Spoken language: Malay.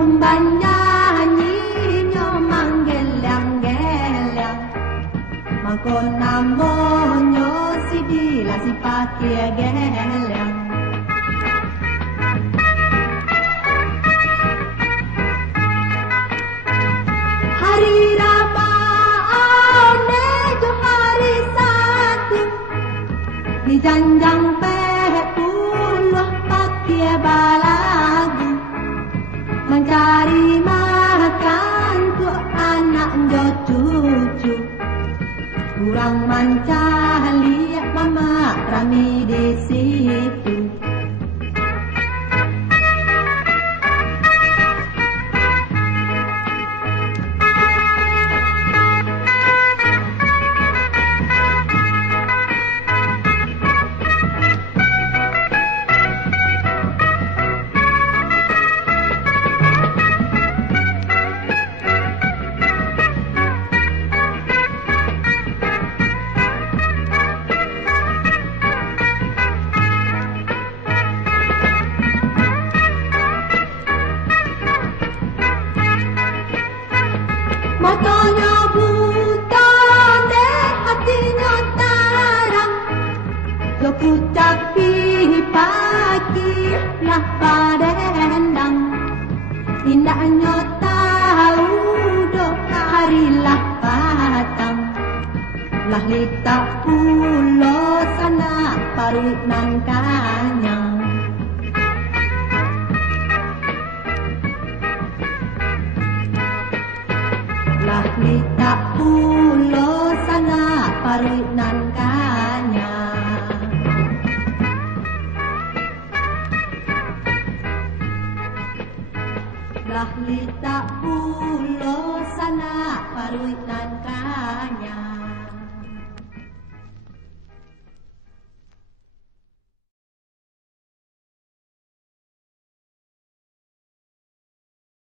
Banyanyinya manggelang-gelang, mangko namonyo si dila si pakai gelang. Hari Rabaane jo hari Sabtu, di janjang puluh pakai balagu, mencari makan untuk anak jo cucu. Kurang manca lihat mama rami di situ. Matanya buta deh, hatinya tarang. Loku capi pagi lah padendang. Indahnya tahu dok hari lah patang. Lah litak pulau sana parut nan kanyang. Lah litak pulau sana parut nan kanyang. Lah litak